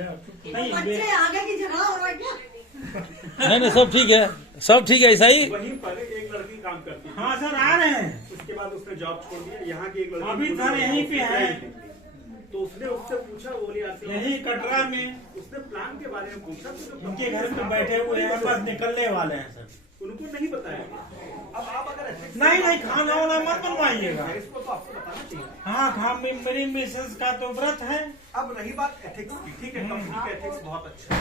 बच्चे आगे की जगह और क्या? नहीं सब ठीक है, सब ठीक है। ऐसा ही वहीं पर एक लड़की काम करती थी। हाँ सर आ रहे हैं। उसके बाद उसने जॉब छोड़ दिया। यहाँ की एक लड़की अभी सर यहीं पे है। तो उसने उससे पूछा, बोली आती यही कटरा में उसने प्लान के बारे में पूछा तो उनके घर में बैठे हुए हैं, बस निकलने वाले हैं सर। उनको नहीं बताया। अब आप अगर नहीं खाना वाना मत बनवाइएगा। इसको तो आपको बताना चाहिए। हाँ मेरी मिसेस का तो व्रत है। अब रही बात एथिक्स की, ठीक है, कंपनी का एथिक्स बहुत अच्छा है।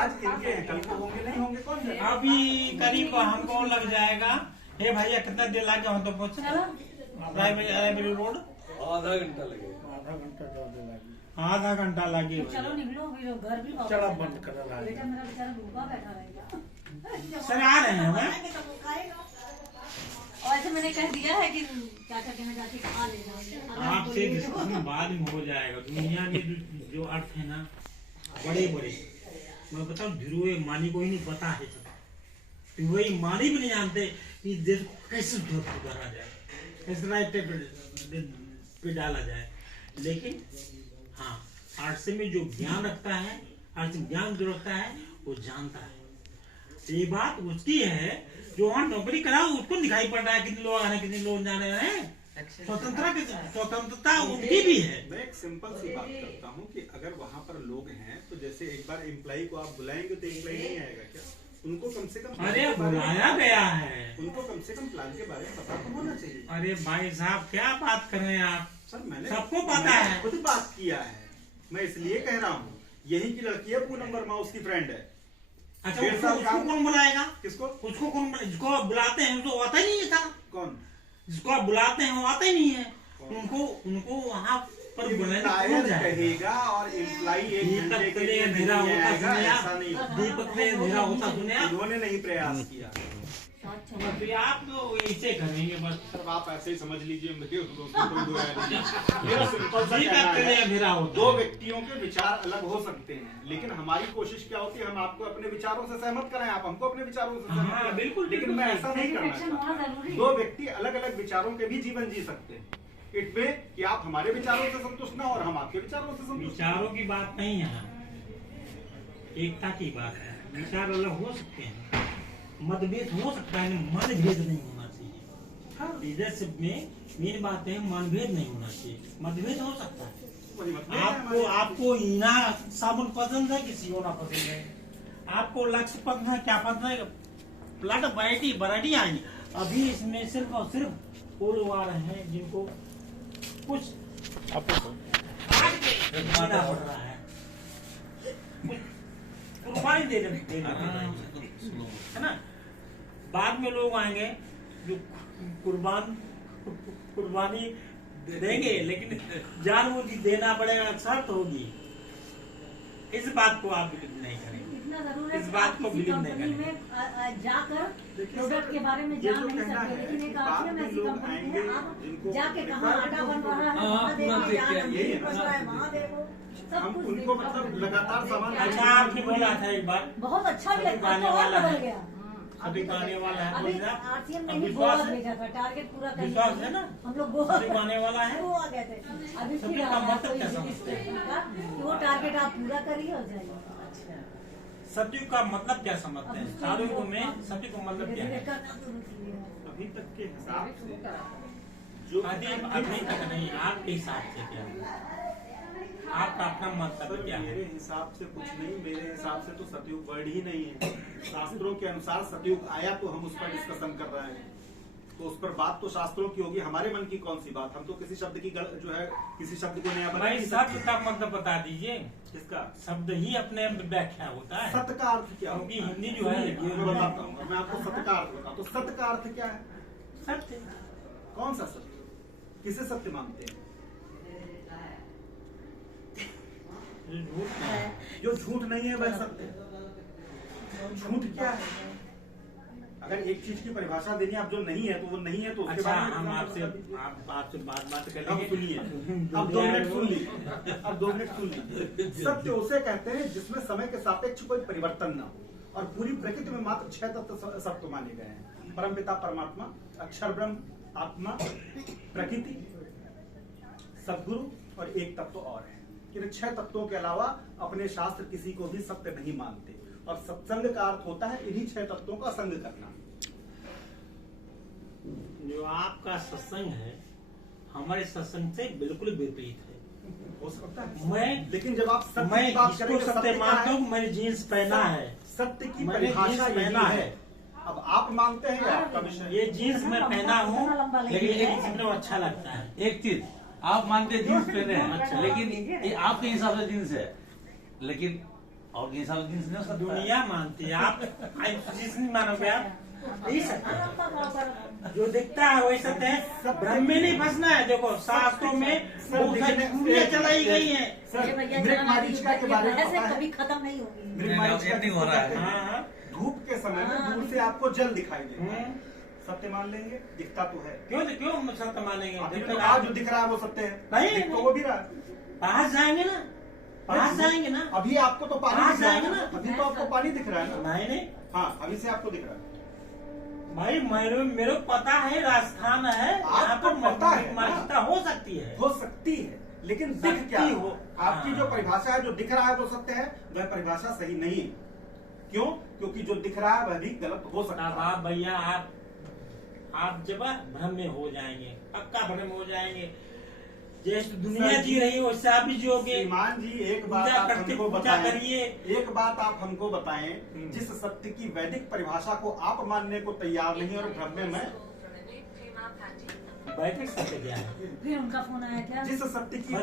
आज इनके हैं, कल को होंगे नहीं होंगे कौन जाने। अभी करीब हमको लग जाएगा। हे भैया कितना देर लगे हम तो पहुँचे रायबरेली रोड? आधा घंटा लगेगा। आधा घंटा लगे। चलो निकलो, घर भी चलो बंद कर रहा है। बेटा मेरा बेचारा भूखा बैठा रहेगा। सर आ रहे हैं और ऐसे मैंने कह दिया है कि चाचा के मैं जाके खा लेना। आपसे डिस्कशन बाद में हो जाएगा। दुनिया में जो अर्थ है ना बड़े बड़े, मैं बताऊं ध्रुव मानी को ही नहीं पता है। वही मानी भी नहीं जानते कि देश को कैसे सुधारा जाए, कैसे राइट पे डाला जाए। लेकिन हाँ, आरसी में जो ज्ञान रखता है, आरसी ज्ञान जो रखता है वो जानता है। ये बात उसकी है जो वहाँ नौकरी करा उसको दिखाई पड़ रहा है कितने लोग आ रहे हैं, कितने लोग जाने रहे हैं। स्वतंत्रता उनकी भी है। मैं एक सिंपल सी बात करता हूँ कि अगर वहाँ पर लोग हैं तो जैसे एक बार एम्प्लॉय को आप बुलाएंगे तो एम्प्लॉय नहीं आएगा क्या? उनको कम से कम अरे बुलाया गया है, उनको कम से कम प्लान के बारे में पता तो होना चाहिए। अरे भाई साहब क्या बात कर रहे हैं आप? सर मैंने सबको पता है। खुद बात किया है, मैं इसलिए कह रहा हूँ। यही की लड़की है, पूनम वर्मा उसकी फ्रेंड है। अच्छा उसको कौन बुलाएगा? किसको? उसको कौन जिसको बुलाते हैं उसको आता ही नहीं है सारा। कौन? जिसको आप बुलाते हैं वो आता ही नहीं है। उनको वहाँ पर बुलाया कहेगा और एम्प्लॉय एक घंटे के लिए नहीं आएगा, ऐसा नहीं होता। दीपक ने अंधेरा होता सुने उन्होंने नहीं प्रयास किया। आप तो ऐसे करेंगे बस। सर आप ऐसे ही समझ लीजिए, मेरा सिंपल सा कहना है, होता। दो व्यक्तियों के विचार अलग हो सकते हैं, लेकिन हमारी कोशिश क्या होती है, हम आपको अपने विचारों से सहमत कराएं, आप हमको अपने विचारों से सहमत कराएं। बिल्कुल, लेकिन मैं ऐसा नहीं करना चाहता। दो व्यक्ति अलग अलग विचारों के भी जीवन जी सकते हैं। इसमें कि आप हमारे विचारों से संतुष्ट ना और हम आपके विचारों से संतुष्ट। विचारों की बात नहीं है, एकता की बात है। विचार अलग हो सकते हैं, मतभेद हो सकता है, मनभेद नहीं होना चाहिए। लीडरशिप में मेन बात है मनभेद नहीं होना चाहिए, मतभेद हो सकता है। आपको इना साबुन पसंद है, किसी को ना पसंद है। आपको लक्ष्य पसंद है, क्या पसंद है, प्लट वैरायटी आई। अभी इसमें सिर्फ और सिर्फ वो लोग आ रहे हैं जिनको कुछ देना पड़ रहा है, कुर्बानी देना है ना। बाद में लोग आएंगे जो कुर्बानी देंगे, लेकिन जानबूझ देना पड़ेगा, शर्त होगी। इस बात को आप बिलीव नहीं करेंगे, इस बात को बिलीव नहीं करेंगे। जाकर प्रोडक्ट के बारे में जान नहीं सकते, लेकिन एक आपके में ऐसी कंपनी है, आप जाके कहाँ आटा बन रहा है वहाँ देखो, सब कुछ उनको मतलब लगातार सामान। अच्छा आपने बोला था एक बार बहुत अच्छा भी लगता है, और बदल गया। अभी आने वाला है, अभी आरसीएम ने ही विश्वास गोवा भेजा था, टारगेट पूरा करने विश्वास है ना, हम लोग गोवा आने वाला है। गोवा गए थे। अभी फिर आ रहा है कोई कि वो टारगेट आप पूरा करिए और जाइए। सतयुग का मतलब क्या समझते हैं? चारों युगों में सतयुग का मतलब क्या है? अभी तक के हिसाब से जो अभी तक नहीं, आपके हिसाब से क्या है? आपका अपना मतलब क्या है? मेरे हिसाब से कुछ नहीं, मेरे हिसाब से तो सतयुग वर्ड ही नहीं है। शास्त्रों के अनुसार सतयुग आया तो हम उस पर डिस्कशन कर रहे हैं, तो उस पर बात तो शास्त्रों की होगी, हमारे मन की कौन सी बात। हम तो किसी शब्द की जो है किसी शब्द को नया बना। शब्द का मतलब बता दीजिए। किसका? शब्द ही अपने व्याख्या होता है। सत्य का अर्थ क्या? क्योंकि हिंदी जो है मैं बताता हूँ, मैं आपको सत्य का अर्थ बताता हूँ। सत्य का अर्थ क्या है? सत्य। कौन सा सत्य? किसे सत्य मानते हैं? जो झूठ नहीं है वह सत्य है। झूठ क्या है? अगर एक चीज की परिभाषा देनी, आप जो नहीं है तो वो नहीं है, तो उसके अच्छा, बाद हम आपसे बात करेंगे। अब सुनिए, अब 2 मिनट सुन लीजिए, अब 2 मिनट सुन लीजिए। सत्य उसे कहते हैं जिसमें समय के सापेक्ष कोई परिवर्तन न हो और पूरी प्रकृति में मात्र 6 तत्व सत्य माने गए हैं। परमपिता परमात्मा, अक्षर ब्रह्म, आत्मा, प्रकृति, सद्गुरु और एक तत्व और है। कि इन 6 तत्वों के अलावा अपने शास्त्र किसी को भी सत्य नहीं मानते। और सत्संग का अर्थ होता है इन्हीं 6 तत्वों का संग करना। जो आपका सत्संग है हमारे सत्संग से बिल्कुल विपरीत है। हो सकता है लेकिन जब आप सत्य मैं की बात इसको करेंगे, सत्य क्या मानता है? हूँ। मैंने जीन्स पहना है, सत्य की मैंने परिभाषा जीन्स यही पहना है। है। अब आप मानते हैं या आपका विषय? ये जीन्स मैं पहना हूँ, लेकिन लेकिन ये किसी को अच्छा लगता है। एक चीज आप मानते हैं जीन्स पहने हैं, अच्छा। लेकिन ये आपके हिसाब से जीन्स है, लेकिन और के हिसाब से जीन्स नहीं हो सकता। दुनिया मानती है, आप जीन्स नहीं मानोगे आप। यही सत्य है, जो दिखता है वही सत्य है। भ्रम में नहीं फंसना है। देखो शास्त्रों में बहुत सारी दुनिया चलाई गई है। ये भैया मृग मारीचिका के बारे में बहस पता है? कभी खत्म नहीं होगी। मृग मारीचिका नहीं हो रहा है। हाँ हाँ। धूप के समय में हाँ, दूर से आपको जल दिखाई देता है, हम्म। सत्य मान लेंगे? दिखता तो है। क्यों हम सत्य मानेंगे? अभी देखो तो आप आज जो दिख रहा है वो सत्य है। नहीं, दिख तो नहीं। वो भी रहा है। पास जाएंगे ना, पास जाएंगे ना। अभी आपको तो पानी पास दिख रहा है जाएंगे ना, ना। अभी तो आपको पानी दिख रहा है ना। नहीं नहीं हाँ, अभी से आपको दिख रहा है। भाई मेरे को पता है राजस्थान है, यहाँ आपको पर पता है ना? मान्यता हो सकती है। हो सकती है, लेकिन दिख सकती क्या हो। आपकी जो परिभाषा है, जो दिख रहा है वो सत्य है, वह परिभाषा सही नहीं है। क्यों? क्योंकि जो दिख रहा है वह भी गलत हो सकता है। आप भैया आप जब भ्रम में हो जाएंगे, पक्का भ्रम हो जाएंगे। जैसे दुनिया जी रही है वैसे आप भी जियोगे। श्रीमान जी एक बात पूजा आप करते हमको पूजा बताएं, करिए। एक बात आप हमको बताएं, जिस सत्य की वैदिक परिभाषा को आप मानने को तैयार नहीं और भ्रम में मैं, वैदिक सत्य क्या है? फिर उनका फोन आया क्या? जिस सत्य की